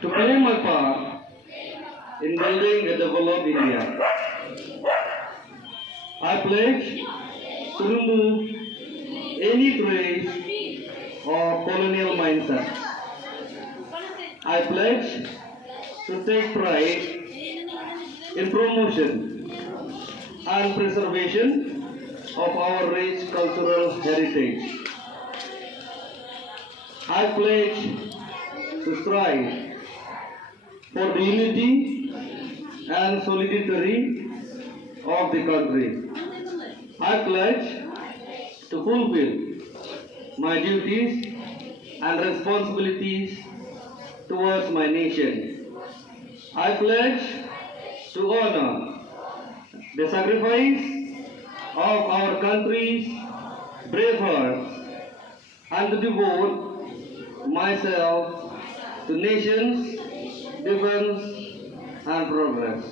to play my part in building a developed India. I pledge to remove any trace of colonial mindset. I pledge to take pride in promotion and preservation of our rich cultural heritage. I pledge to strive for the unity and solidarity of the country. I pledge to fulfill my duties and responsibilities towards my nation. I pledge to honor the sacrifice of our country's brave hearts and to devote myself to nation's defense and progress.